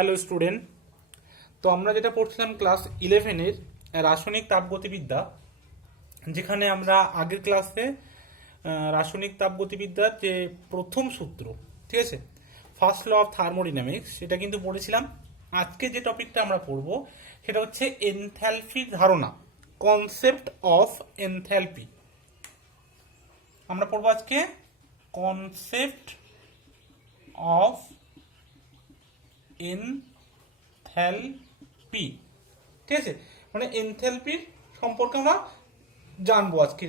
Hello student. তো আমরা যেটা পড়ছিলাম ক্লাস 11-এর রাসায়নিক তাপগতিবিদ্যা, যেখানে আমরা আগের ক্লাসে রাসায়নিক তাপগতিবিদ্যার যে প্রথম সূত্র, ঠিক আছে, ফার্স্ট ল অফ থার্মোডাইনামিক্স, সেটা কিন্তু পড়েছিলাম। আজকে যে টপিকটা আমরা পড়ব সেটা হচ্ছে এনথ্যালপির ধারণা, কনসেপ্ট অফ এনথ্যালপি। আমরা পড়বো আজকে কনসেপ্ট অফ এনথ্যালপি, ঠিক আছে, মানে এনথ্যালপির সম্পর্কে আমরা জানবো আজকে,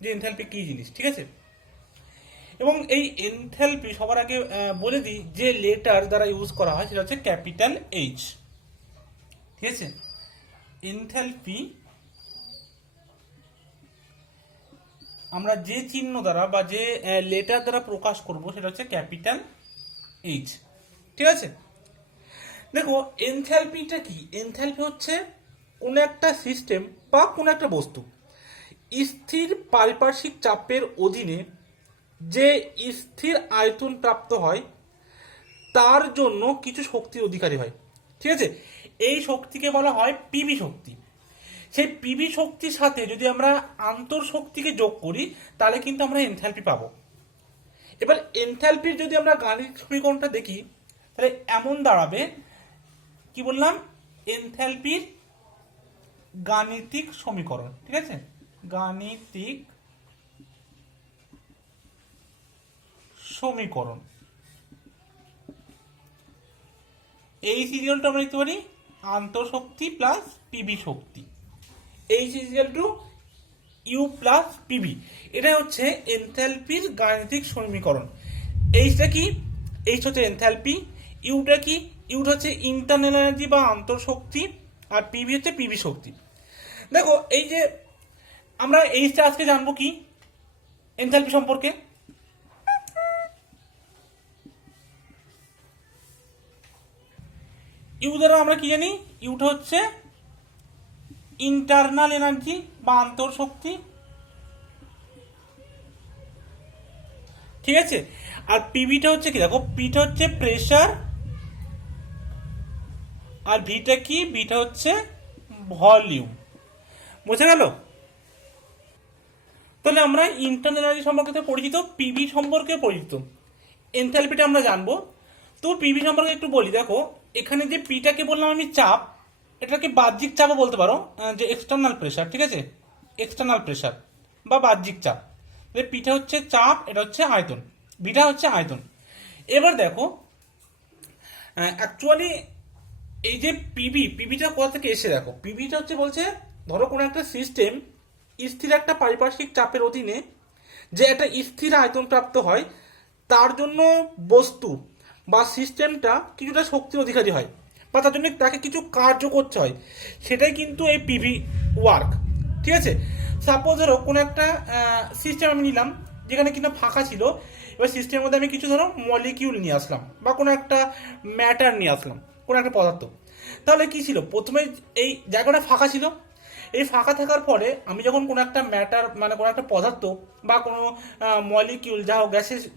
যে এনথ্যালপি কি জিনিস, ঠিক আছে। এবং এই এনথ্যালপি সবার আগে বলে দিই, যে লেটার দ্বারা ইউজ করা হয় সেটা হচ্ছে ক্যাপিটাল এইচ, ঠিক আছে। এনথ্যালপি আমরা যে চিহ্ন দ্বারা বা যে লেটার দ্বারা প্রকাশ করব সেটা হচ্ছে ক্যাপিটাল এইচ, ঠিক আছে। দেখো এনথ্যালপিটা কি? এনথ্যালপি হচ্ছে কোনো একটা সিস্টেম বা কোনো একটা বস্তু স্থির পারিপার্শ্বিক চাপের অধীনে যে স্থির আয়তন প্রাপ্ত হয় তার জন্য কিছু শক্তির অধিকারী হয়, ঠিক আছে। এই শক্তিকে বলা হয় পিভি শক্তি। সেই পিভি শক্তির সাথে যদি আমরা আন্তর শক্তিকে যোগ করি তাহলে কিন্তু আমরা এনথ্যালপি পাবো। এবার এনথ্যালপির যদি আমরা গাণিতিক সমীকরণটা দেখি তাহলে এমন দাঁড়াবে, কি বললাম, এনথ্যালপির গাণিতিক সমীকরণ, ঠিক আছে, গাণিতিক সমীকরণ। এই সিরিয়ালটা আমরা লিখতে পারি আন্তঃশক্তি প্লাস পিভি শক্তি, এই সিরিয়াল টু ইউ প্লাস পিভি। এটা হচ্ছে এনথ্যালপির গাণিতিক সমীকরণ। এইটা কি? এইচ হচ্ছে এনথ্যালপি, ইউটা কি? ইউটা হচ্ছে ইন্টারনাল এনার্জি বা আন্তঃশক্তি, আর পিভি হচ্ছে পিভি শক্তি। দেখো এই যে আমরা এইচটা আজকে জানবো কি এনথ্যালপি সম্পর্কে। ইউ দ্বারা আমরা কি জানি? ইউটা হচ্ছে ইন্টারনাল এনার্জি বা আন্তঃশক্তি, ঠিক আছে। আর পিভিটা হচ্ছে কি? দেখো পিটা হচ্ছে প্রেসার, আর ভিটা কি? ভিটা হচ্ছে ভলিউম। বুঝে গেল? তাহলে আমরা ইন্টারনাল এনার্জি সম্পর্কে পরিচিত, পিভি সম্পর্কে পরিচিত, এনথ্যালপিটা আমরা জানবো। তো পিভি সম্পর্কে একটু বলি। দেখো এখানে যে পিটাকে বললাম আমি চাপ, এটাকে বাহ্যিক চাপও বলতে পারো, যে এক্সটার্নাল প্রেসার, ঠিক আছে, এক্সটার্নাল প্রেসার বা বাহ্যিক চাপ। পিটা হচ্ছে চাপ, এটা হচ্ছে আয়তন, ভিটা হচ্ছে আয়তন। এবার দেখো অ্যাকচুয়ালি এই যে পিভিটা কোথা থেকে এসে, দেখো পিভিটা হচ্ছে বলছে, ধরো কোনো একটা সিস্টেম স্থির একটা পারিপার্শ্বিক চাপের অধীনে যে একটা স্থির আয়তন প্রাপ্ত হয় তার জন্য বস্তু বা সিস্টেমটা কিছুটা শক্তির অধিকারী হয়, বা তার জন্য তাকে কিছু কার্য করতে হয়, সেটাই কিন্তু এই পিভি ওয়ার্ক, ঠিক আছে। সাপোজ ধরো কোনো একটা সিস্টেম আমি নিলাম যেখানে কিনা ফাঁকা ছিল, এবার সিস্টেমের মধ্যে আমি কিছু ধরো মলিকিউল নিয়ে আসলাম বা কোনো একটা ম্যাটার নিয়ে আসলাম, কোনো একটা পদার্থ। তাহলে কি ছিল? প্রথমে এই জায়গাটা ফাঁকা ছিল, এই ফাঁকা থাকার পরে আমি যখন কোনো একটা ম্যাটার মানে কোনো একটা পদার্থ বা কোনো মলিকিউল যা হোক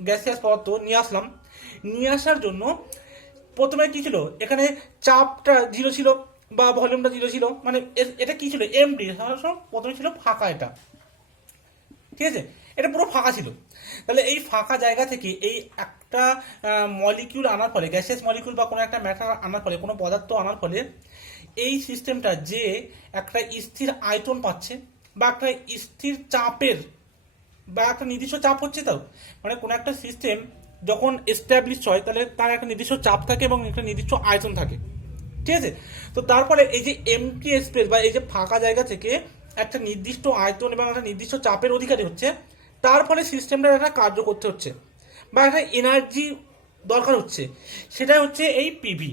গ্যাসিয়াস পদার্থ নিয়ে আসলাম, নিয়ে আসার জন্য প্রথমে কি ছিল? এখানে চাপটা জিরো ছিল বা ভলিউমটা জিরো ছিল, মানে এটা কি ছিল? এমডি। প্রথমে ছিল ফাঁকা, এটা ঠিক আছে, এটা পুরো ফাঁকা ছিল। তাহলে এই ফাঁকা জায়গা থেকে এই একটা মলিকিউল আনার ফলে, গ্যাসিয়াস মলিকিউল বা কোনো একটা ম্যাটার আনার ফলে, কোনো পদার্থ আনার ফলে এই সিস্টেমটা যে একটা স্থির আয়তন পাচ্ছে বা একটা স্থির চাপের বা একটা নির্দিষ্ট চাপ হচ্ছে, তাও মানে কোনো একটা সিস্টেম যখন এস্টাবলিশ হয় তাহলে তার একটা নির্দিষ্ট চাপ থাকে এবং একটা নির্দিষ্ট আয়তন থাকে, ঠিক আছে। তো তারপরে এই যে এমটি স্পেস বা এই যে ফাঁকা জায়গা থেকে একটা নির্দিষ্ট আয়তন এবং একটা নির্দিষ্ট চাপের অধিকারী হচ্ছে, তার ফলে সিস্টেমটার একটা কার্য করতে হচ্ছে বা একটা এনার্জি দরকার হচ্ছে, সেটা হচ্ছে এই পিভি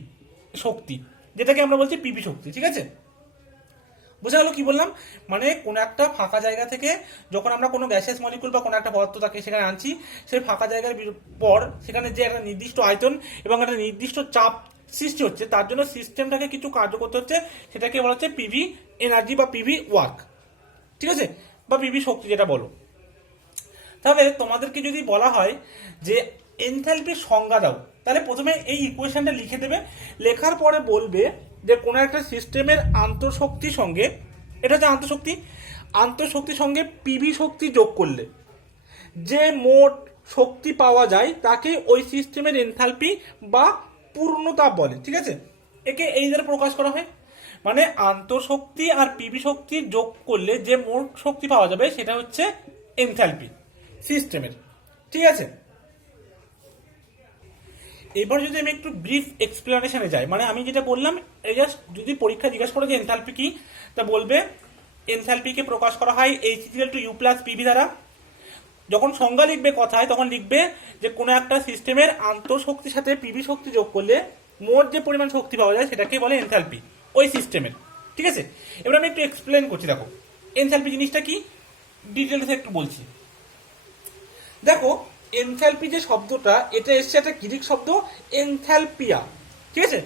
শক্তি, যেটাকে আমরা বলছি পিভি শক্তি, ঠিক আছে। বোঝা গেল কি বললাম? মানে কোনো একটা ফাঁকা জায়গা থেকে যখন আমরা কোনো গ্যাসিয়াস মলিকুল বা কোনো একটা পদার্থ তাকে সেখানে আনছি, সেই ফাঁকা জায়গার পর সেখানে যে একটা নির্দিষ্ট আয়তন এবং একটা নির্দিষ্ট চাপ সৃষ্টি হচ্ছে, তার জন্য সিস্টেমটাকে কিছু কার্য করতে হচ্ছে, সেটাকে বলা হচ্ছে পিভি এনার্জি বা পিভি ওয়ার্ক, ঠিক আছে, বা পিভি শক্তি যেটা বলো। তাহলে তোমাদেরকে যদি বলা হয় যে এনথ্যালপির সংজ্ঞা দাও, তাহলে প্রথমে এই ইকুয়েশনটা লিখে দেবে, লেখার পরে বলবে যে কোনো একটা সিস্টেমের আন্তঃশক্তির সঙ্গে, এটা হচ্ছে আন্তঃশক্তির সঙ্গে পিভি শক্তি যোগ করলে যে মোট শক্তি পাওয়া যায় তাকে ওই সিস্টেমের এনথালপি বা পূর্ণতাপ বলে। ঠিক আছে, একে এই দ্বারা প্রকাশ করা হয়, মানে আন্তঃশক্তি আর পিভি শক্তি যোগ করলে যে মোট শক্তি পাওয়া যাবে সেটা হচ্ছে এনথালপি সিস্টেমের। ঠিক আছে, এবার যদি আমি একটু ব্রিফ এক্সপ্লেনেশনে যাই, মানে আমি যেটা বললাম, জাস্ট যদি পরীক্ষা জিজ্ঞাসা করে যে এনথালপি কি, তা বলবে এনথালপিকে প্রকাশ করা হয় H = U + PV দ্বারা। যখন সংজ্ঞা লিখবে কথায় তখন লিখবে যে কোনো একটা সিস্টেমের আন্তঃশক্তির সাথে পিভি শক্তি যোগ করলে মোট যে পরিমাণ শক্তি পাওয়া যায় সেটাকে বলে এনথালপি ওই সিস্টেমের। ঠিক আছে, এবার আমি একটু এক্সপ্লেন করছি। দেখো এনথালপি জিনিসটা কি, ডিটেলসে একটু বলছি। দেখো এনথালপি যে শব্দটা, এটা এসছে একটা গ্রিক শব্দ এনথালপিয়া। ঠিক আছে,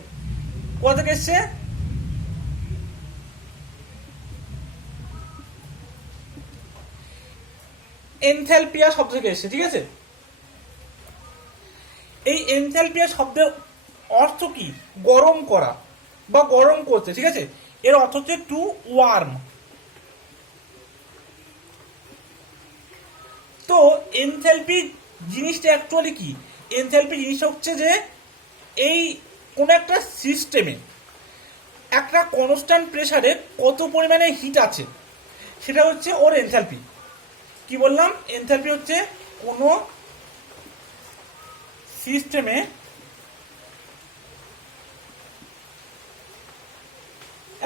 কোথা থেকে এসছে? এনথালপিয়া শব্দ থেকে এসছে। ঠিক আছে, এই এনথালপিয়া শব্দের অর্থ কি? গরম করা বা গরম করতে। ঠিক আছে, এর অর্থ হচ্ছে টু ওয়ার্ম। তো এনথালপি জিনিসটা অ্যাকচুয়ালি কি? এনথালপি জিনিসটা হচ্ছে যে এই কোন একটা সিস্টেমে একটা কনস্ট্যান্ট প্রেসারে কত পরিমাণে হিট আছে সেটা হচ্ছে ওর এনথালপি। কি বললাম? এনথালপি হচ্ছে কোন সিস্টেমে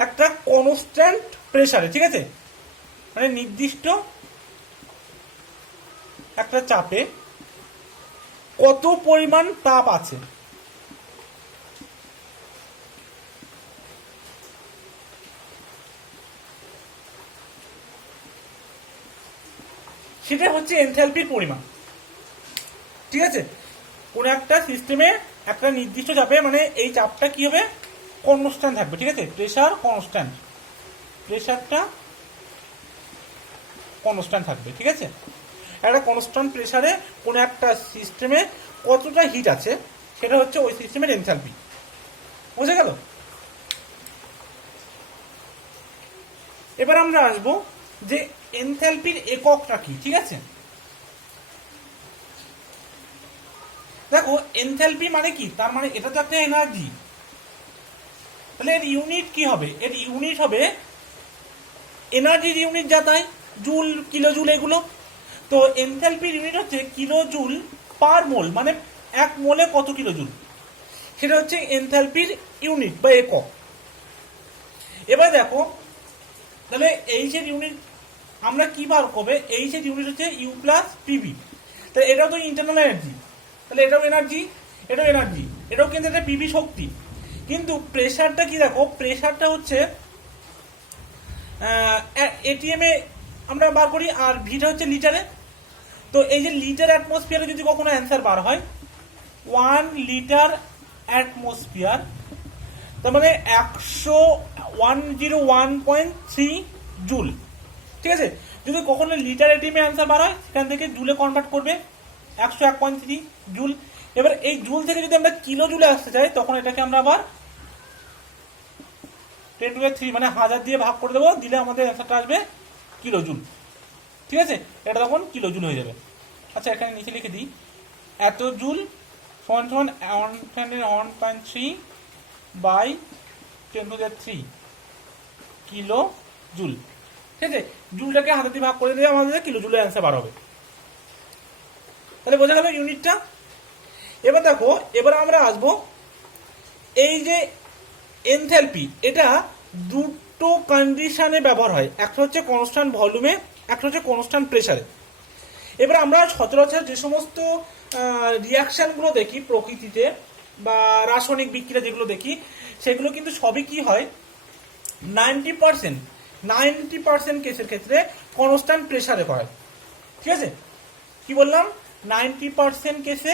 একটা কনস্ট্যান্ট প্রেসারে, ঠিক আছে, মানে নির্দিষ্ট একটা চাপে কত পরিমাণ তাপ আছে। সেটা হচ্ছে এনথালপির পরিমাণ। ঠিক আছে, কোন একটা সিস্টেমে একটা নির্দিষ্ট চাপে, মানে এই চাপটা কি হবে? কনস্ট্যান্ট থাকবে। ঠিক আছে, প্রেসার কনস্ট্যান্ট, প্রেসারটা কনস্ট্যান্ট থাকবে। ঠিক আছে, একটা কনস্ট্যান্ট প্রেসারে কোন একটা সিস্টেমে কতটা হিট আছে সেটা হচ্ছে ওই সিস্টেমের এনথালপি। বুঝে গেল? এবার আমরা আসবো যে এনথালপির এককটা কি। ঠিক আছে, দেখো এনথালপি মানে কি? তার মানে এটা তো একটা এনার্জি, তাহলে এর ইউনিট কি হবে? এর ইউনিট হবে এনার্জির ইউনিট যা তাই, জুল, কিলোজুল এগুলো। তো এনথালপির ইউনিট হচ্ছে কিলোজুল পার মোল, মানে এক মোলে কত কিলোজুল, সেটা হচ্ছে এনথালপির ইউনিট বা একক। এবার দেখো তাহলে এইচ এর ইউনিট আমরা কি বার করবে? এইচ এর ইউনিট হচ্ছে ইউ প্লাস পিভি। তাহলে এটাও তো ইন্টারনাল এনার্জি, তাহলে এটাও এনার্জি, এটাও এনার্জি, এটাও কিন্তু একটা পিভি শক্তি। কিন্তু প্রেসারটা কি? দেখো প্রেসারটা হচ্ছে এটিএম এ আমরা বার করি, আর ভিটা হচ্ছে লিটারে। তো এই যে লিটার অ্যাটমসফিয়ারে যদি কখনো অ্যান্সার বার হয় 1 লিটার অ্যাটমসফিয়ার, তার মানে 101.3 জুল। ঠিক আছে, যদি কখনো লিটার এটিএম এ অ্যান্সার বার হয় সেখান থেকে জুলে কনভার্ট করবে 101.3 জুল। এবার এই জুল থেকে যদি আমরা কিলো জুলে আসতে চাই তখন এটাকে আমরা আবার 10⁻³ মানে 1000 দিয়ে ভাগ করে দেবো, দিলে আমাদের অ্যান্সারটা আসবে কিলো জুল। ঠিক আছে, এটা তখন কিলো জুল হয়ে যাবে। আচ্ছা এখানে নিচে লিখে দিই, এত জুল সমান সমান 101.3 বাই 10⁻³ কিলো জুল। ঠিক আছে, জুলটাকে 1000 দিয়ে ভাগ করে দিয়ে আমাদের কিলো জুলের অ্যান্সার বার হবে। তাহলে বোঝা গেল ইউনিটটা। এবার দেখো, এবার আমরা আসবো এই যে এনথালপি, এটা দুটো কন্ডিশনে ব্যবহার হয়, একটা হচ্ছে কনস্ট্যান্ট ভলিউমে, একটা হচ্ছে কনস্ট্যান্ট প্রেসারে। এবার আমরা সচরাচর যে সমস্ত রিয়াকশনগুলো দেখি প্রকৃতিতে বা রাসায়নিক বিক্রিয়া যেগুলো দেখি, সেগুলো কিন্তু সবই কি হয়, 90% কেসের ক্ষেত্রে কনস্ট্যান্ট প্রেসারে হয়। ঠিক আছে, কি বললাম? 90% কেসে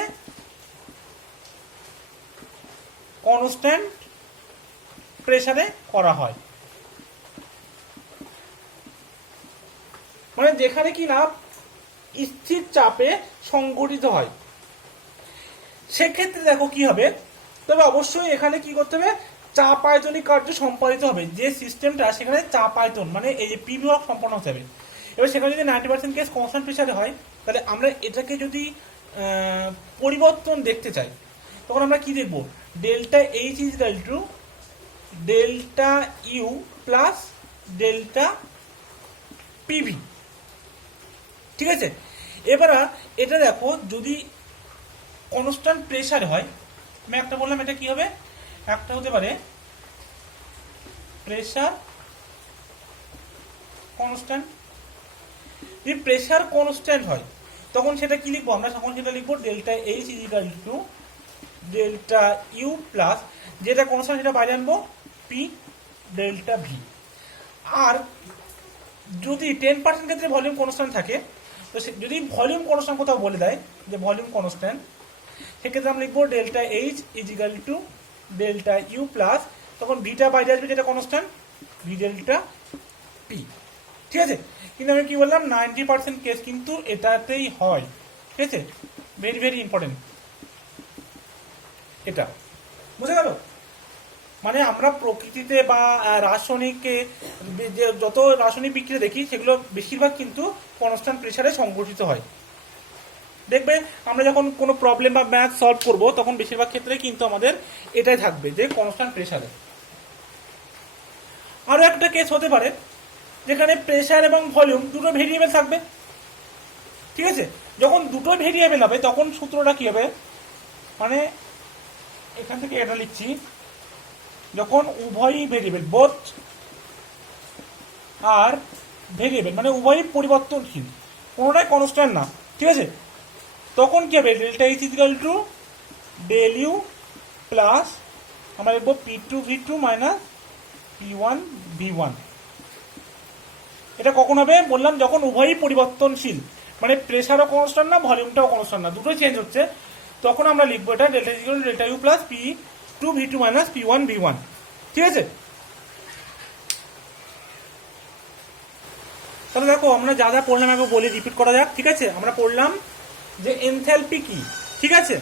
কনস্ট্যান্ট প্রেসারে করা হয়, মানে যেখানে কি না স্থির চাপে সংঘটিত হয় সেক্ষেত্রে দেখো কি হবে, তবে অবশ্যই এখানে কি করতে হবে, চাপ আয়তনিক কার্য সম্পাদিত হবে। যে সিস্টেমটা সেখানে চাপ আয়তন মানে এই যে পিভি ওয়ার্ক সম্পন্ন হতে হবে। এবার সেখানে যদি 90% কেস কনস্ট্যান্ট প্রেসারে হয়, তাহলে আমরা এটাকে যদি পরিবর্তন দেখতে চাই, তখন আমরা কি দেখব, delta H is equal to delta U plus delta PV. ঠিক আছে, এবার এটা দেখো যদি কনস্ট্যান্ট প্রেসার হয়, আমি একটা বললাম এটা কি হবে, একটা হতে পারে প্রেসার কনস্ট্যান্ট। যদি প্রেসার কনস্ট্যান্ট হয় তখন সেটা কি লিখবো আমরা, তখন সেটা লিখবো delta H is equal to delta U plus যেটা কনস্ট্যান্ট সেটা বাইরে আনবো পি ডেল্টা ভি। আর যদি 10% ক্ষেত্রে ভলিউম কনস্ট্যান্ট থাকে, তো যদি ভলিউম কনস্ট্যান্ট কোথাও বলে দেয় যে ভলিউম কনস্ট্যান্ট, সেক্ষেত্রে আমরা লিখবো delta H is equal to delta U plus, তখন ভিটা বাইরে আসবে যেটা কনস্ট্যান্ট, ভি ডেল্টা পি। ঠিক আছে, কিন্তু আমি কি বললাম 90% কেস কিন্তু এটাতেই হয়। ঠিক আছে, ভেরি ভেরি ইম্পর্টেন্ট এটা, বুঝে গেল? মানে আমরা প্রকৃতিতে বা রাসায়নিকে যে যত রাসায়নিক বিক্রিয়া দেখি সেগুলো বেশিরভাগ কিন্তু কনস্ট্যান্ট প্রেসারে সংঘটিত হয়। দেখবে আমরা যখন কোনো প্রবলেম বা ম্যাথ সলভ করব তখন বেশিরভাগ ক্ষেত্রে কিন্তু আমাদের এটাই থাকবে যে কনস্ট্যান্ট প্রেসারে। আরো একটা কেস হতে পারে যেখানে প্রেসার এবং ভলিউম দুটো ভেরিয়েবল থাকবে। ঠিক আছে, যখন দুটো ভেরিয়েবল হবে তখন সূত্রটা কি হবে, মানে এখান থেকে এটা লিখছি, যখন উভয়ই ভেরিয়েবল বোথ আর ভেরিয়েবল মানে উভয়ই পরিবর্তনশীল, কোনোটাই কনস্ট্যান্ট না। ঠিক আছে, তখন কি হবে, delta H equal to del U plus আমরা লিখবো P two V two minus P one V one. এটা কখন হবে বললাম, যখন উভয়ই পরিবর্তনশীল, মানে প্রেসারও কনস্ট্যান্ট না ভলিউমটাও কনস্ট্যান্ট না, দুটোই চেঞ্জ হচ্ছে, তখন আমরা লিখবো এটা delta equal to delta U plus P two V two minus P one V one. ঠিক আছে, তাহলে দেখো আমরা যা যা পড়লাম একবার বলে রিপিট করা যাক। ঠিক আছে, আমরা পড়লাম যে এনথ্যালপি কি, ঠিক আছে,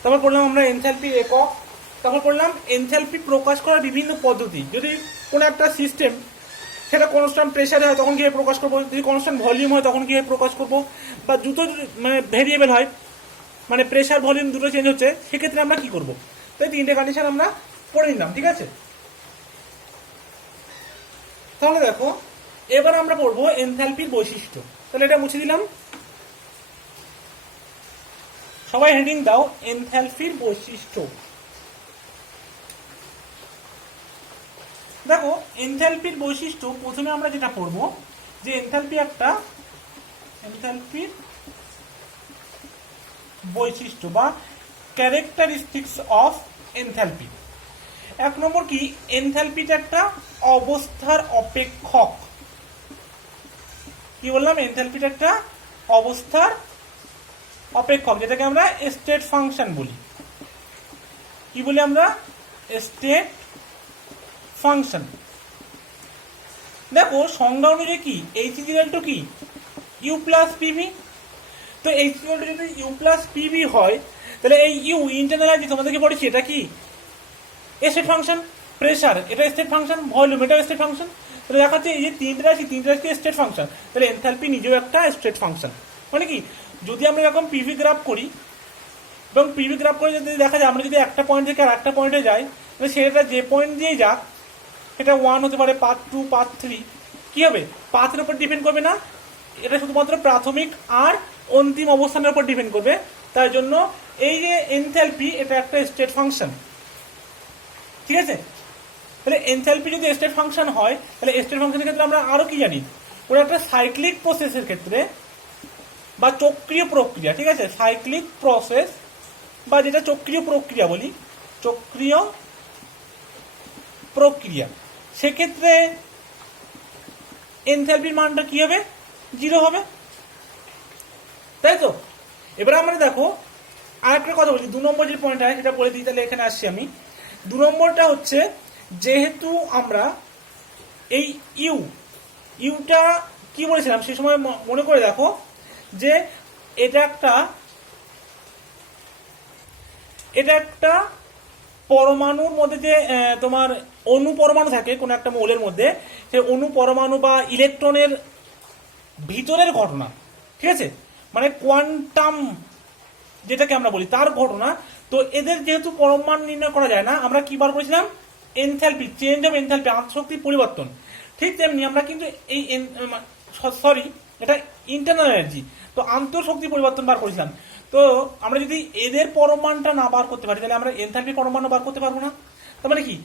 তারপর পড়লাম আমরা এনথ্যালপি একক, তারপর পড়লাম এনথ্যালপি প্রকাশ করার বিভিন্ন পদ্ধতি। যদি কোনো একটা সিস্টেম সেটা কনস্ট্যান্ট প্রেসারে হয় তখন কীভাবে প্রকাশ করবো, যদি কনস্ট্যান্ট ভলিউম হয় তখন কীভাবে প্রকাশ করবো, বা দুটো মানে ভেরিয়েবল হয় মানে প্রেসার ভলিউম দুটো চেঞ্জ হচ্ছে, সেক্ষেত্রে আমরা কি করবো। তাই তিনটে কন্ডিশন আমরা পড়ে নিলাম। ঠিক আছে, তাহলে দেখো এবার আমরা পড়বো এনথ্যালপির বৈশিষ্ট্য। তাহলে এটা মুছে দিলাম, সবাই হেডিং দাও এনথ্যালপির বৈশিষ্ট্য। দেখো এনথ্যালপির বৈশিষ্ট্য প্রথমে আমরা যেটা পড়বো যে এনথ্যালপির বৈশিষ্ট্য বা ক্যারেক্টারিস্টিক্স অফ এনথ্যালপি। এক নম্বর কি, এনথ্যালপিটা একটা অবস্থার অপেক্ষক। কি বললাম, এনথ্যালপিটা একটা অবস্থার অপেক্ষক, যেটাকে আমরা স্টেট ফাংশন বলি। কি বলি আমরা, স্টেট ফাংশন। দেখো সংজ্ঞা অনুযায়ী কি, এইচ ইজ ইকুয়াল টু কি, ইউ প্লাস পিভি। তো এইচ ইকুয়াল টু যদি ইউ প্লাস পিভি হয়, তাহলে এই ইউ ইন্টারনাল তোমাদেরকে পড়েছি এটা কি স্টেট ফাংশন, প্রেসার এটা স্টেট ফাংশন, ভলিউম এটা স্টেট ফাংশন। তাহলে দেখাচ্ছে এই যে তিনটে রাশি স্টেট ফাংশন, তাহলে এনথ্যালপি নিজেও একটা স্টেট ফাংশন। মানে কি, যদি আমরা এরকম পিভি গ্রাফ করি এবং পিভি গ্রাফ করে যদি দেখা যায় আমরা যদি একটা পয়েন্ট থেকে আর একটা পয়েন্টে যাই, তাহলে সেটা যে পয়েন্ট দিয়েই যাক, এটা 1 হতে পারে, পাথ 2, পাথ 3, কি হবে, পাথের উপর ডিপেন্ড করবে না, এটা শুধুমাত্র প্রাথমিক আর অন্তিম অবস্থানের উপর ডিপেন্ড করবে। তাই জন্য এই যে এনথ্যালপি এটা একটা স্টেট ফাংশন। ঠিক আছে, তাহলে এনথ্যালপি যদি স্টেট ফাংশন হয়, তাহলে স্টেট ফাংশনের ক্ষেত্রে আমরা আরো কি জানি, ওরা একটা সাইক্লিক প্রসেসের ক্ষেত্রে বা চক্রীয় প্রক্রিয়া, ঠিক আছে, সাইক্লিক প্রসেস বা যেটা চক্রীয় প্রক্রিয়া বলি, চক্রীয় প্রক্রিয়া, সেক্ষেত্রে এনথ্যালপির মানটা কি হবে, 0 হবে। তাই তো, এবার আমরা দেখো আর একটা কথা বলি, 2 নম্বর যে পয়েন্ট আছে সেটা বলে দিই, তাহলে এখানে আসছি আমি। 2 নম্বরটা হচ্ছে, যেহেতু আমরা এই ইউটা কি বলেছিলাম সে সময় মনে করে দেখো, যে এটা একটা এটা একটা পরমাণুর মধ্যে যে তোমার অণু পরমাণু থাকে কোনো একটা মৌলের মধ্যে, সেই অণু পরমাণু বা ইলেকট্রনের ভিতরের ঘটনা, ঠিক আছে, মানে কোয়ান্টাম যেটাকে আমরা বলি তার ঘটনা। তো এদের যেহেতু পরমাণ নির্ণয় করা যায় না, আমরা কি বার করেছিলাম, এনথ্যালপি, চেঞ্জ অফ এনথ্যালপি, আন্তঃশক্তির পরিবর্তন। ঠিক তেমনি আমরা কিন্তু এই সরি এটা ইন্টারনাল এনার্জি, তো আন্তঃশক্তি পরিবর্তন বার করেছিলাম। তো আমরা যদি এদের পরমাণটা না বার করতে পারি, তাহলে আমরা এনথ্যালপি পরমাণু বার করতে পারবো না। তার মানে কি,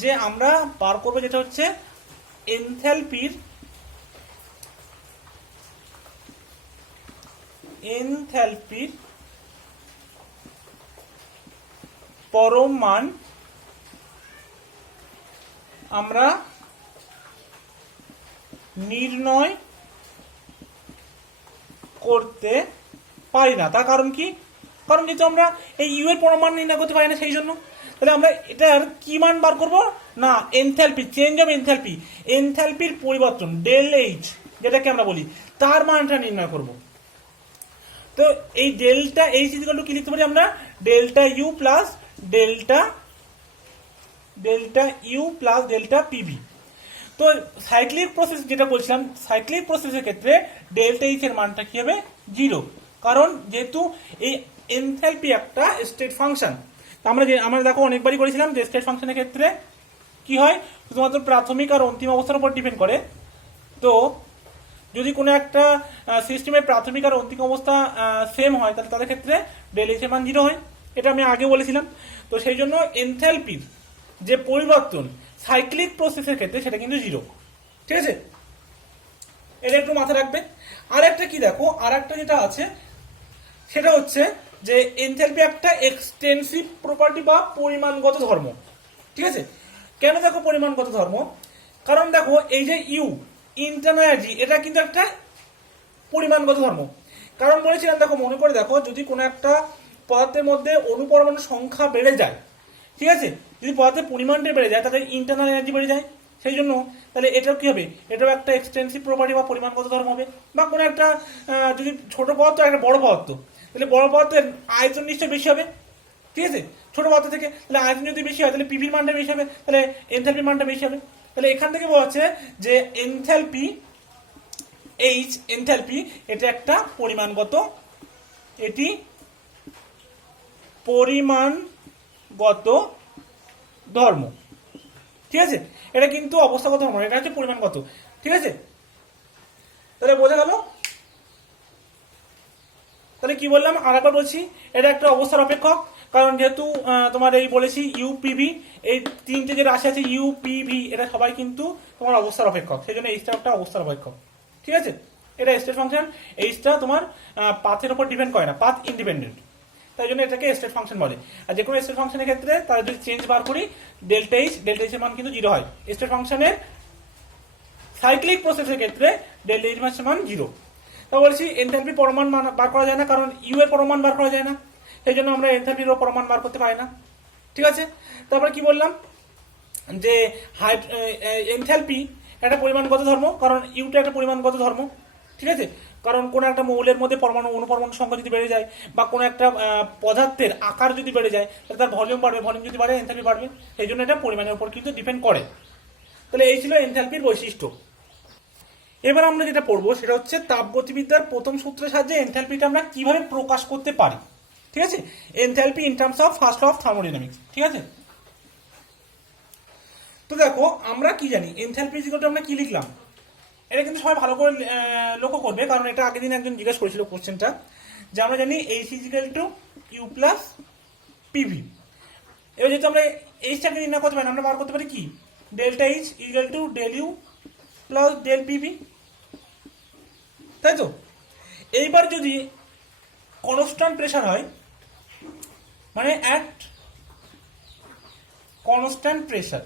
যে আমরা বার করবো যেটা হচ্ছে এনথ্যালপির পরমাণ আমরা নির্ণয় করতে পারি না। তার কারণ কি, কারণ যেহেতু আমরা এই ইউ এর পরমাণ নির্ণয় করতে পারি না, সেই জন্য তাহলে আমরা এটার কি মান বার করব না, এনথ্যালপি, চেঞ্জ অফ এনথ্যালপি, এনথ্যালপির পরিবর্তন ডেল এইচ যেটাকে আমরা বলি, তার মানটা নির্ণয় করব। তো এই ডেল্টা এইচ ইকুয়াল টু কি লিখতে পারি আমরা, delta U plus delta PV. তো সাইক্লিক প্রসেস যেটা বলছিলাম, সাইক্লিক প্রসেসের ক্ষেত্রে ডেল্টা এইচ এর মানটা কি হবে, 0, কারণ যেহেতু এই এনথ্যালপি একটা স্টেট ফাংশন। আমরা দেখো অনেকবারই করেছিলাম যে স্টেট ফাংশনের ক্ষেত্রে কি হয়, শুধুমাত্র প্রাথমিক আর অন্তিম অবস্থার উপর ডিপেন্ড করে। তো যদি কোনো একটা সিস্টেমের প্রাথমিক আর অন্তিম অবস্থা সেম হয়, তাহলে তাদের ক্ষেত্রে ডেল এইচ এর মান 0 হয়, এটা আমি আগে বলেছিলাম। তো সেই জন্য এনথ্যালপির যে পরিবর্তন সাইক্লিক প্রসেসের ক্ষেত্রে সেটা কিন্তু 0, ঠিক আছে, এটা একটু মাথায় রাখবে। আর একটা কি দেখো, আর একটা যেটা আছে সেটা হচ্ছে যে এনথ্যালপি একটা এক্সটেন্সিভ প্রপার্টি বা পরিমাণগত ধর্ম, ঠিক আছে। কেন দেখো পরিমাণগত ধর্ম, কারণ দেখো এই যে ইউ ইন্টারনাল এনার্জি, এটা কিন্তু একটা পরিমাণগত ধর্ম। কারণ বলেছিলাম দেখো, মনে করে দেখো, যদি কোনো একটা পদার্থের মধ্যে অণু পরমাণুর সংখ্যা বেড়ে যায়, ঠিক আছে, যদি পদার্থের পরিমাণটা বেড়ে যায় তাহলে ইন্টারনাল এনার্জি বেড়ে যায়। সেই জন্য তাহলে এটাও কি হবে, এটাও একটা এক্সটেন্সিভ প্রপার্টি বা পরিমাণগত ধর্ম হবে। বা কোনো একটা যদি ছোট পদার্থ একটা বড় পদার্থ, তাহলে বড় পদার্থের আয়তন নিশ্চয়ই বেশি হবে, ঠিক আছে, ছোট পদার্থ থেকে। তাহলে আয়তন যদি বেশি হয় তাহলে পিভির মানটা বেশি হবে, তাহলে এনথ্যালপির মানটা বেশি হবে। তাহলে এখান থেকে বলা হচ্ছে যে এনথ্যালপি এইচ, এনথ্যালপি এটা একটা পরিমাণগত, এটি পরিমাণগত ধর্ম, ঠিক আছে, এটা কিন্তু অবস্থাগত ধর্ম, এটা হচ্ছে পরিমাণগত, ঠিক আছে। তাহলে বোঝা গেল। তাহলে কি বললাম, আর একবার বলছি, এটা একটা অবস্থার অপেক্ষক, কারণ যেহেতু তোমার এই বলেছি ইউপিভি, এই তিনটে যে রাশি আছে ইউপিভি, এটা সবাই কিন্তু তোমার অবস্থার অপেক্ষক, সেই জন্য এইচটা একটা অবস্থার অপেক্ষক, ঠিক আছে। এটা স্টেট ফাংশন, এইচটা তোমার পাথের উপর ডিপেন্ড করে না, পাথ ইন্ডিপেন্ডেন্ট, তাই জন্য এটাকে স্টেট ফাংশন বলে। আর যে কোনো স্টেট ফাংশনের ক্ষেত্রে তার যদি চেঞ্জ বার করি, ডেল্টা এইচ এর মান কিন্তু 0 হয়। স্টেট ফাংশনের সাইক্লিক প্রসেসের ক্ষেত্রে ডেল্টা এইচ এর মান 0। তা বলছি এনথ্যালপি পরমাণ বার করা যায় না, কারণ ইউ এর পরমাণ বার করা যায় না, সেই জন্য আমরা এনথ্যালপির পরমাণ বার করতে পারি না, ঠিক আছে। তারপরে কি বললাম, যে এনথ্যালপি একটা পরিমাণগত ধর্ম, কারণ ইউটা একটা পরিমাণগত ধর্ম, ঠিক আছে। কারণ কোনো একটা মৌলের মধ্যে পরমাণু অনুপরমাণু সংখ্যা যদি বেড়ে যায়, বা কোনো একটা পদার্থের আকার যদি বেড়ে যায়, তাহলে তার ভলিউম বাড়বে, ভলিউম যদি বাড়ে এনথ্যালপি বাড়বে, সেই জন্য এটা পরিমাণের উপর কিন্তু ডিপেন্ড করে। তাহলে এই ছিল এনথ্যালপির বৈশিষ্ট্য। এবার আমরা যেটা পড়বো সেটা হচ্ছে তাপগতিবিদ্যার প্রথম সূত্রের সাহায্যে এনথ্যালপিটা আমরা কিভাবে প্রকাশ করতে পারি, ঠিক আছে, enthalpy in terms of first law of thermodynamics, ঠিক আছে। তো দেখো আমরা কি জানি, এনথ্যালপি ইকুয়াল আমরা কি লিখলাম, এটা কিন্তু সবাই ভালো করে লক্ষ্য করবে, কারণ এটা আগের দিন একজন জিজ্ঞেস করেছিল কোশ্চেনটা, যে আমরা জানি H equal to U plus PV. এবার যেহেতু আমরা এইচটাকে নির্ণয় করতে পারি, আমরা বার করতে পারি কি, delta H equal to del U plus del PV, তাই তো। এইবার যদি কনস্ট্যান্ট প্রেসার হয়, মানে অ্যাট কনস্ট্যান্ট প্রেসার,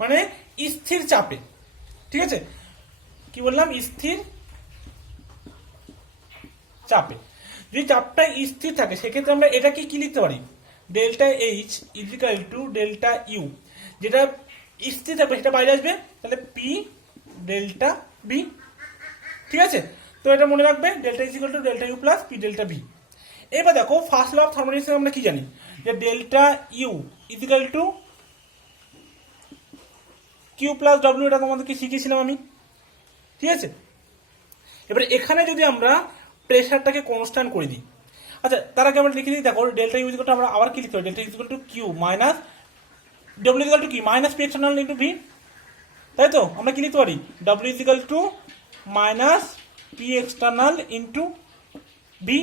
মানে স্থির চাপে, ঠিক আছে, কি বললাম, স্থির চাপে যদি চাপটা স্থির থাকে, সেক্ষেত্রে আমরা এটাকে কি লিখতে পারি, delta H equal to delta U, যেটা স্থির থাকবে সেটা বাইরে আসবে, তাহলে পি ডেল্টা বি, ঠিক আছে। তো এটা মনে রাখবে, delta is equal to delta U plus P delta V. এবার দেখো ফার্স্ট ল অফ থার্মোডাইনামিক্স আমরা কি জানি, যে delta U is equal to Q plus W, এটা তোমাদেরকে শিখিয়েছিলাম আমি, ঠিক আছে। এবারে এখানে যদি আমরা প্রেশারটাকে কনস্ট্যান্ট করে দিই, আচ্ছা তার আগে আমরা লিখে দিই, দেখো delta U is equal to আমরা আবার কি লিখতে পারি, delta is equal to Q minus W is equal to কি minus P external into V, তাই তো আমরা কি লিখতে পারি, W is equal to minus P external into V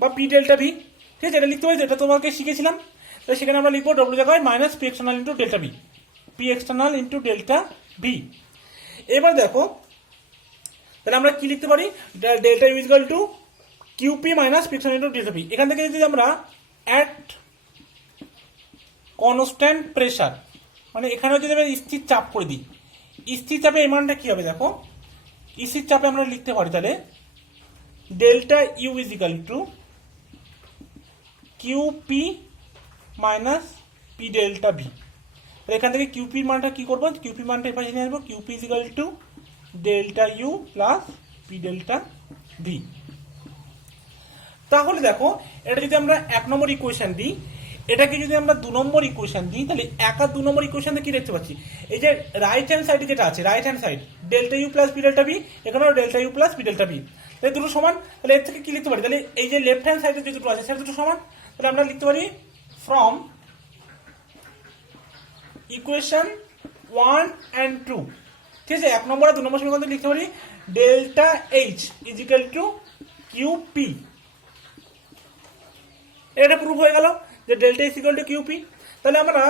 বা পি ডেল্টা ভি, ঠিক আছে, এটা লিখতে পারি, এটা তোমাকে শিখেছিলাম। তো সেখানে আমরা লিখবো ডব্লিউ জায়গায় minus P external into delta V, P external into delta V. এবার দেখো তাহলে আমরা কি লিখতে পারি, delta U is equal two QP minus P external into delta V. এখান থেকে যদি আমরা অ্যাট কনস্ট্যান্ট প্রেশার, মানে এখানে যদি আমরা স্থির চাপ করে দিই, স্থির চাপে এই মানটা কি হবে, দেখো স্থির চাপে আমরা লিখতে পারি তাহলে delta U is equal two QP minus P delta V. এখান থেকে কিউপির মানটা কি করবো, কিউপি মানটা এবার নিয়ে আসবো, QP is equal to delta U plus P delta V. তাহলে দেখো এটা যদি আমরা 1 নম্বর ইকুয়েশন দিই, এটাকে যদি আমরা 2 নম্বর ইকুয়েশন দিই, তাহলে 1 আর 2 নম্বর ইকুয়েশনে কি দেখতে পাচ্ছি, এই যে রাইট হ্যান্ড সাইডে যেটা আছে, right hand side delta U plus P delta V, এখানেও delta U plus P delta V, তাহলে দুটো সমান। তাহলে এর থেকে কি লিখতে পারি, তাহলে এই যে লেফট হ্যান্ড সাইডে যে দুটো আছে সেটা দুটো সমান, তাহলে আমরা লিখতে পারি ফ্রম ইকুয়েশন 1 and 2, ঠিক আছে, 1 নম্বর আর 2 নম্বর সমীকরণ লিখতে পারি delta H is equal two QP. এটা প্রুফ হয়ে গেল যে delta is equal two QP. তাহলে আমরা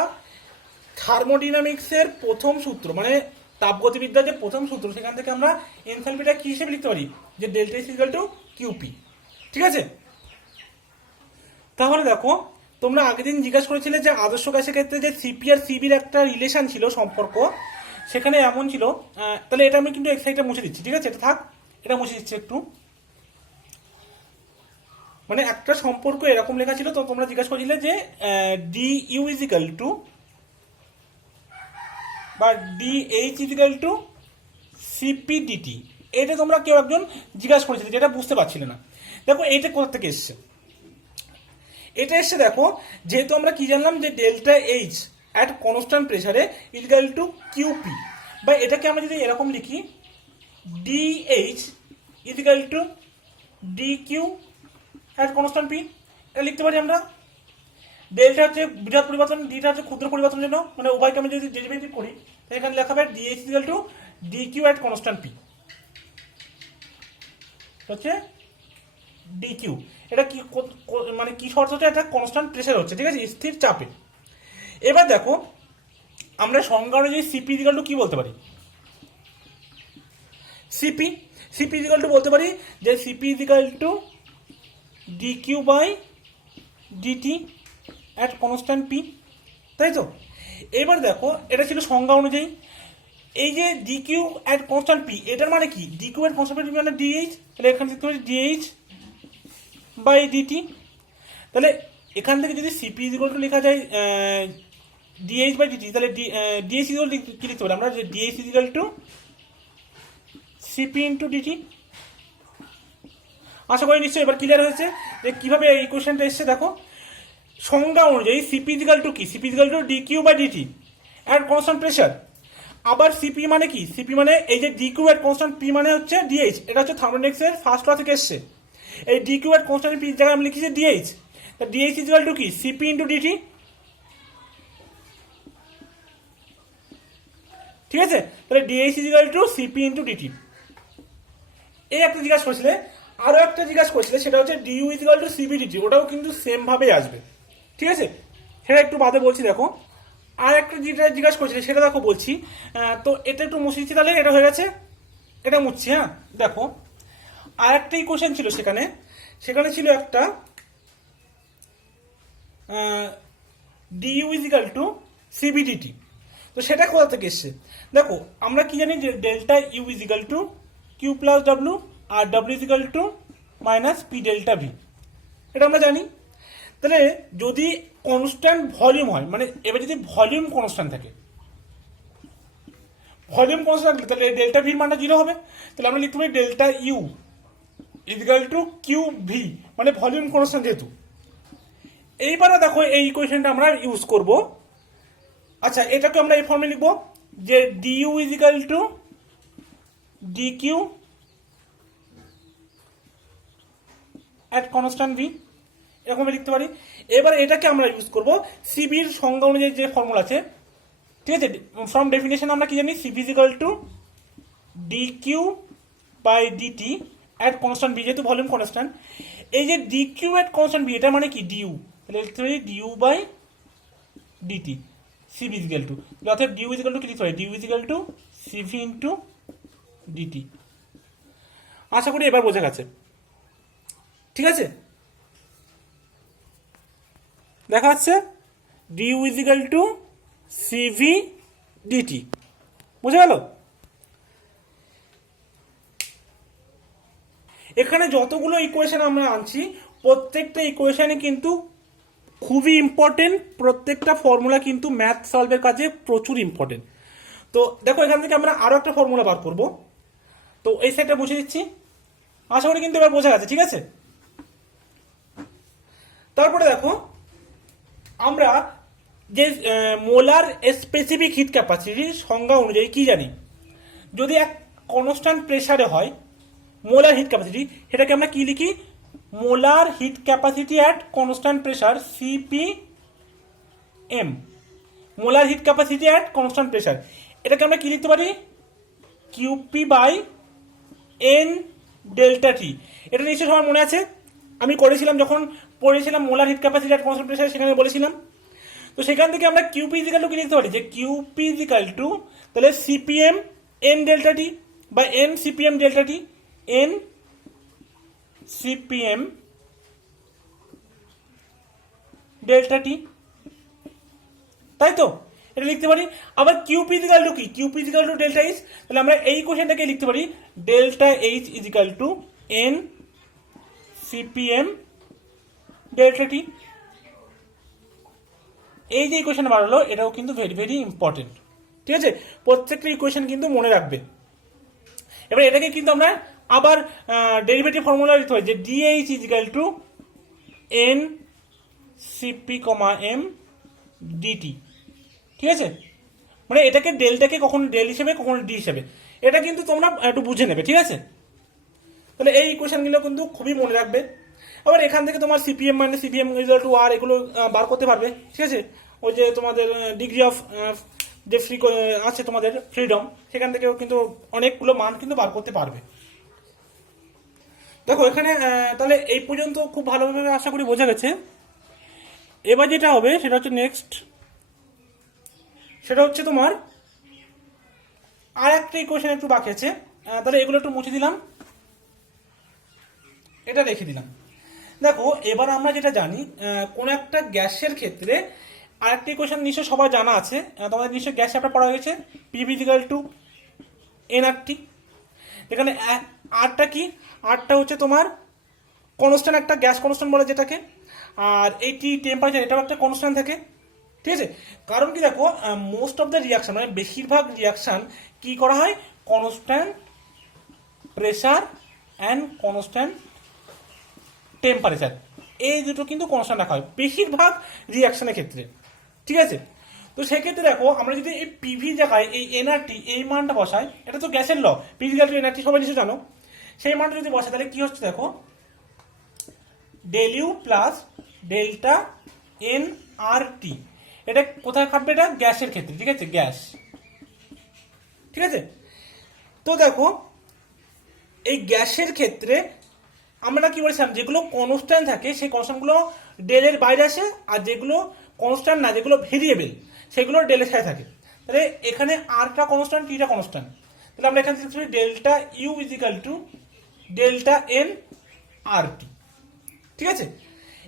থার্মোডাইনামিক্সের প্রথম সূত্র, মানে তাপগতিবিদ্যার যে প্রথম সূত্র, সেখান থেকে আমরা এনথালপিটা কি হিসেবে লিখতে পারি, যে delta is equal two QP, ঠিক আছে। তাহলে দেখো তোমরা আগের দিন জিজ্ঞাসা করেছিলে যে আদর্শ গ্যাসের ক্ষেত্রে যে সিপি আর সিবির একটা রিলেশন ছিল, সম্পর্ক, সেখানে এমন ছিল, তাহলে এটা আমি কিন্তু এক্সাইটটা মুছে দিচ্ছি, ঠিক আছে, এটা থাক, এটা মুছে দিচ্ছি একটু, মানে একটা সম্পর্ক এরকম লেখা ছিল। তো তোমরা জিজ্ঞাসা করেছিলে যে D U is equal to বা D H is equal to CP DT, এটা তোমরা কেউ একজন জিজ্ঞাসা করেছিলে, যেটা বুঝতে পারছিলে না। দেখো এইটা কোথা থেকে এসছে, এটা এসছে দেখো, যেহেতু আমরা কি জানলাম যে ডেল্টা এইচ অ্যাট কনস্ট্যান্ট প্রেসারে ইজ ইকাল টু কিউপি, বা এটাকে আমরা যদি এরকম লিখি D H is equal to D Q at constant P, এটা লিখতে পারি আমরা। ডেল্টা হচ্ছে বৃহৎ পরিবর্তন, ডিটা হচ্ছে ক্ষুদ্র পরিবর্তনের জন্য, মানে উভয়কে আমি যদি ডেরিভেটিভ করি, এখানে লেখা হবে D H is equal to D Q at constant P, হচ্ছে ডি কিউ। এটা কি মানে কি শর্ত হচ্ছে, এটা কনস্ট্যান্ট প্রেসার হচ্ছে, ঠিক আছে, স্থির চাপে। এবার দেখো আমরা সংজ্ঞা অনুযায়ী সিপি ইজ ইকুয়াল টু কি বলতে পারি, CP CP is equal to বলতে পারি যে CP is equal to D Q by DT at constant P, তাই তো। এবার দেখো এটা ছিল সংজ্ঞা অনুযায়ী, এই যে D Q at constant P, এটার মানে কি, D Q at constant P মানে ডিএইচ, তাহলে এখানে লিখতে পারি ডিএইচ বাই ডিটি। তাহলে এখান থেকে যদি সিপি ইজ ইকুয়াল টু লেখা যায় ডিএইচ বাই ডিটি, তাহলে ডিএইচ ইজ ইকুয়াল কি লিখতে পারি আমরা, যে DH is equal to CP into DT. আশা করি নিশ্চয়ই এবার ক্লিয়ার হয়েছে যে কিভাবে এই ইকুয়েশনটা এসছে। দেখো সংজ্ঞা অনুযায়ী সিপি ইজ ইকুয়াল টু কি, CP is equal to D Q by DT at constant pressure. আবার সিপি মানে কি, সিপি মানে এই যে D Q at constant P মানে হচ্ছে ডিএইচ, এটা হচ্ছে থার্মোডাইনামিক্সের ফার্স্ট ল থেকে এসছে। এই D Q at constant P জায়গায় আমি লিখেছি ডিএইচ, তা ডিএইচ ইজ ইকুয়াল টু কি, সিপি ইন্টু ডিটি, ঠিক আছে। তাহলে DH is equal to CP into DT. এই একটা জিজ্ঞাসা করেছিলে, আরো একটা জিজ্ঞাসা করেছিলে, সেটা হচ্ছে DU is equal to CV DT, ওটাও কিন্তু সেম ভাবে আসবে, ঠিক আছে, সেটা একটু বাদে বলছি। দেখো আর একটা যেটা জিজ্ঞাসা করেছিলে সেটা দেখো বলছি, তো এটা একটু মুছে দিচ্ছি, তাহলে এটা হয়ে গেছে, এটা মুছছি। হ্যাঁ দেখো আর একটা ইকুয়েশন ছিল সেখানে, সেখানে ছিল একটা DU is equal to CV DT, তো সেটা কোথা থেকে এসছে। দেখো আমরা কি জানি যে delta U is equal to Q plus W আর W is equal to minus P delta V, এটা আমরা জানি। তাহলে যদি কনস্ট্যান্ট ভলিউম হয়, মানে এবার যদি ভলিউম কনস্ট্যান্ট থাকে, ভলিউম কনস্ট্যান্ট রাখলে তাহলে ডেল্টা ভির মানটা 0 হবে। তাহলে আমরা লিখতে পারি delta U equal to Q V, মানে ভলিউম কনস্ট্যান্ট যেহেতু। এইবারে দেখো এই ইকুয়েশনটা আমরা ইউজ করব। আচ্ছা, এটাকে আমরা এই ফর্মে লিখবো যে DU is equal to DQ at constant V, এরকম লিখতে পারি। এবার এটাকে আমরা ইউজ করব সিবির সংজ্ঞা অনুযায়ী যে ফর্মুলা আছে, ঠিক আছে। ফ্রম ডেফিনেশন আমরা কি জানি, CV is equal to DQ by DT at constant V, যেহেতু ভলিউম কনস্ট্যান্ট। এই যে ডিকিউ অ্যাট কনস্ট্যান্ট ভি, এটা মানে কি ডিউ, তাহলে লিখতে পারি DU by DT CV is equal to, অর্থাৎ ডিউ ইজ ইকুয়াল টু কি লিখতে পারি, DU is equal to CV into DT. আশা করি এবার বোঝা গেছে, ঠিক আছে। দেখা যাচ্ছে DU is equal to CV DT, বুঝে গেল। এখানে যতগুলো ইকুয়েশন আমরা আনছি প্রত্যেকটা ইকুয়েশনে কিন্তু খুবই ইম্পর্টেন্ট, প্রত্যেকটা ফর্মুলা কিন্তু ম্যাথ সলভের কাজে প্রচুর ইম্পর্টেন্ট। তো দেখো এখান থেকে আমরা আরো একটা ফর্মুলা বার করব, তো এই সাইডটা বুঝে দিচ্ছি, আশা করি কিন্তু এবার বোঝা গেছে, ঠিক আছে। তারপরে দেখো আমরা যে মোলার স্পেসিফিক হিট ক্যাপাসিটির সংজ্ঞা অনুযায়ী কি জানি, যদি এক কনস্ট্যান্ট প্রেসারে হয় মোলার হিট ক্যাপাসিটি, সেটাকে আমরা কি লিখি, molar hit capacity at constant pressure CPM, molar hit capacity at constant pressure. এটাকে আমরা কি লিখতে পারি, কিউপি বাই এন ডেল্টা টি। এটা নিশ্চয়ই সবার মনে আছে, আমি করেছিলাম যখন পড়েছিলাম molar hit capacity at constant pressure, সেখানে বলেছিলাম। তো সেখান থেকে আমরা কিউপি ইজিক্যাল টু কি লিখতে পারি, যে কিউপি ইজিক্যাল টু তাহলে সিপিএম এন ডেল্টা টি বা N CPM delta T, N CPM delta T, তাই তো এটা লিখতে পারি। আবার কিউপি ইজিক্যাল টু কি, QP equal to delta H, তাহলে আমরা এই কোশ্চেনটাকে লিখতে পারি delta H equal to N CPM delta T. এই যে ইকুয়েশন বার হলো এটাও কিন্তু ভেরি ভেরি ইম্পর্টেন্ট, ঠিক আছে। প্রত্যেকটা ইকুয়েশন কিন্তু মনে রাখবে। এবার এটাকে কিন্তু আমরা আবার ডেরিভেটিভ ফর্মুলা লিখতে পারি যে DH equal to N CP comma M DT, ঠিক আছে। মানে এটাকে ডেলটাকে কখনো ডেল হিসেবে কখনো ডি হিসেবে, এটা কিন্তু তোমরা একটু বুঝে নেবে, ঠিক আছে। তাহলে এই ইকুয়েশনগুলো কিন্তু খুবই মনে রাখবে। আবার এখান থেকে তোমার সিপিএম মানে সিপিএম ইকুয়াল টু আর এগুলো বার করতে পারবে, ঠিক আছে। ওই যে তোমাদের ডিগ্রি অফ যে ফ্রি আছে তোমাদের ফ্রিডম, সেখান থেকেও কিন্তু অনেকগুলো মান কিন্তু বার করতে পারবে। দেখো এখানে তাহলে এই পর্যন্ত খুব ভালোভাবে আশা করি বোঝা গেছে। এবার যেটা হবে সেটা হচ্ছে নেক্সট, সেটা হচ্ছে তোমার আর একটা ইকুয়েশন একটু বাকি আছে, তাহলে এগুলো একটু মুছে দিলাম, এটা রেখে দিলাম। দেখো এবার আমরা যেটা জানি কোন একটা গ্যাসের ক্ষেত্রে আরেকটা ইকুয়েশন নিশ্চয় সবার জানা আছে, তোমাদের নিশ্চয় গ্যাস চ্যাপ্টার পড়া হয়েছে, পিভি ইকুয়াল টু এনআরটি। এখানে আরটা কি, আরটা হচ্ছে তোমার কনস্ট্যান্ট, একটা গ্যাস কনস্ট্যান্ট বলে যেটাকে, আর এইটি টেম্পারেচার এটাও একটা কনস্ট্যান্ট থাকে, ঠিক আছে। কারণ কি দেখো মোস্ট অফ দ্য রিয়াকশন মানে বেশিরভাগ রিয়াকশন কি করা হয়, constant pressure and constant temperature, এই দুটো কিন্তু কনস্ট্যান্ট রাখা হয় বেশিরভাগ রিয়াকশনের ক্ষেত্রে, ঠিক আছে। তো সেক্ষেত্রে দেখো আমরা যদি এই পিভি জায়গায় এই এনআরটি এই মানটা বসাই, এটা তো গ্যাসের ল, পিভি ইকুয়াল টু এনআরটি সবাই নিশ্চয় জানো, সেই মানটা যদি বসাই তাহলে কি হচ্ছে দেখো, del U plus delta N R T. এটা কোথায় খাটবে, এটা গ্যাসের ক্ষেত্রে, ঠিক আছে, গ্যাস, ঠিক আছে। তো দেখো এই গ্যাসের ক্ষেত্রে আমরা কি বলেছিলাম, যেগুলো কনস্ট্যান্ট থাকে সেই কনস্ট্যান্টগুলো ডেলের বাইরে আসে, আর যেগুলো কনস্ট্যান্ট না, যেগুলো ভেরিয়েবল, সেগুলো ডেলের সাথে থাকে। তাহলে এখানে আরটা কনস্ট্যান্ট, টিটা কনস্ট্যান্ট, তাহলে আমরা এখানে লিখতে পারি delta U equal to delta N R T, ঠিক আছে।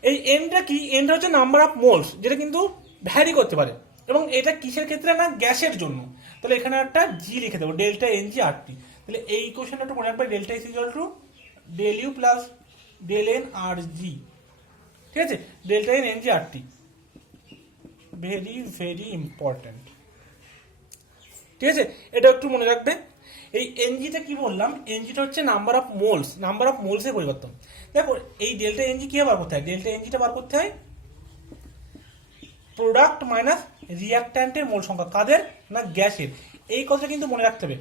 এই এনটা কি, এনটা হচ্ছে নাম্বার অফ মোলস, যেটা কিন্তু ভ্যারি করতে পারে, এবং এটা কিসের ক্ষেত্রে না, গ্যাসের জন্য। তাহলে এখানে একটা জি লিখে দেবো, ডেল্টা এন জি আর টি। তাহলে এই কোশ্চেনটা একটু মনে রাখবে, delta is equal to del U plus del N R G, ঠিক আছে, delta N N G R T, very very important, ঠিক আছে, এটা একটু মনে রাখবে। এই এনজিটা কি বললাম, এনজিটা হচ্ছে number of moles, number of মোলসের পরিবর্তন। দেখো এই ডেল্টা এনজি কি বার করতে হয়, ডেল্টা এনজিটা বার করতে হয় প্রোডাক্ট মাইনাস রিয়াক্ট্যান্টের মোল সংখ্যা, কাদের না গ্যাসের। এই কথা কিন্তু মনে রাখতে হবে,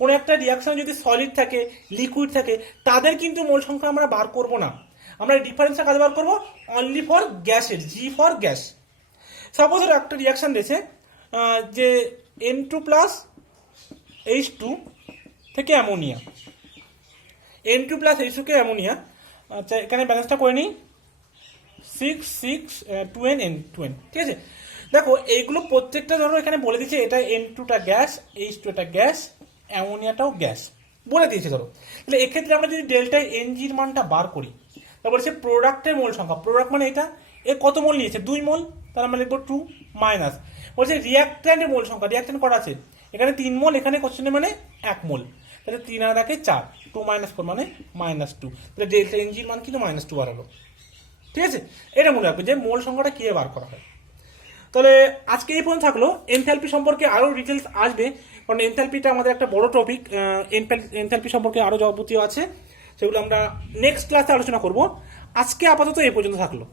কোনো একটা রিয়াকশন যদি সলিড থাকে লিকুইড থাকে তাদের কিন্তু মোল সংখ্যা আমরা বার করব না, আমরা ডিফারেন্সটা কাজে বার করবো অনলি ফর গ্যাসের, জি ফর গ্যাস। সাপোজ একটা রিয়াকশন দিয়েছে যে N2 প্লাস H2 থেকে অ্যামোনিয়া, N2 প্লাস H2 কে অ্যামোনিয়া। আচ্ছা এখানে ব্যালেন্সটা করে নিই 2N, ঠিক আছে। দেখো এইগুলো প্রত্যেকটা ধরো এখানে বলে দিচ্ছে এটা N2টা গ্যাস, H2 টা গ্যাস, অ্যামোনিয়াটাও গ্যাস বলে দিয়েছে ধরো। তাহলে এক্ষেত্রে আমরা যদি ডেল্টা এনজির মানটা বার করি, তারপরে সে প্রোডাক্টের মোল সংখ্যা, প্রোডাক্ট মানে এটা এ কত মোল নিয়েছে 2 মোল, তার আমরা লিখবো 2 মাইনাস বলছে রিয়াক্ট্যান্টের মোল সংখ্যা, রিয়াক্ট্যান্ট করা আছে এখানে 3 মোল, এখানে কোশ্চেনে মানে 1 মোল, তাহলে 3 আর 1 4, 2 মাইনাস 4 মানে -2, তাহলে ডেল্টা এনজির মান কিন্তু -2 বার হলো। ঠিক আছে, এটা মনে রাখবে যে মোল সংখ্যাটা কি বার করা হয়। তাহলে আজকে এই পর্যন্ত থাকলো। এনথ্যালপি সম্পর্কে আরো ডিটেলস আসবে, কারণ এনথ্যালপিটা আমাদের একটা বড় টপিক, এনথ্যালপি সম্পর্কে আরো যাবতীয় আছে, সেগুলো আমরা নেক্সট ক্লাসে আলোচনা করব। আজকে আপাতত এই পর্যন্ত থাকলো।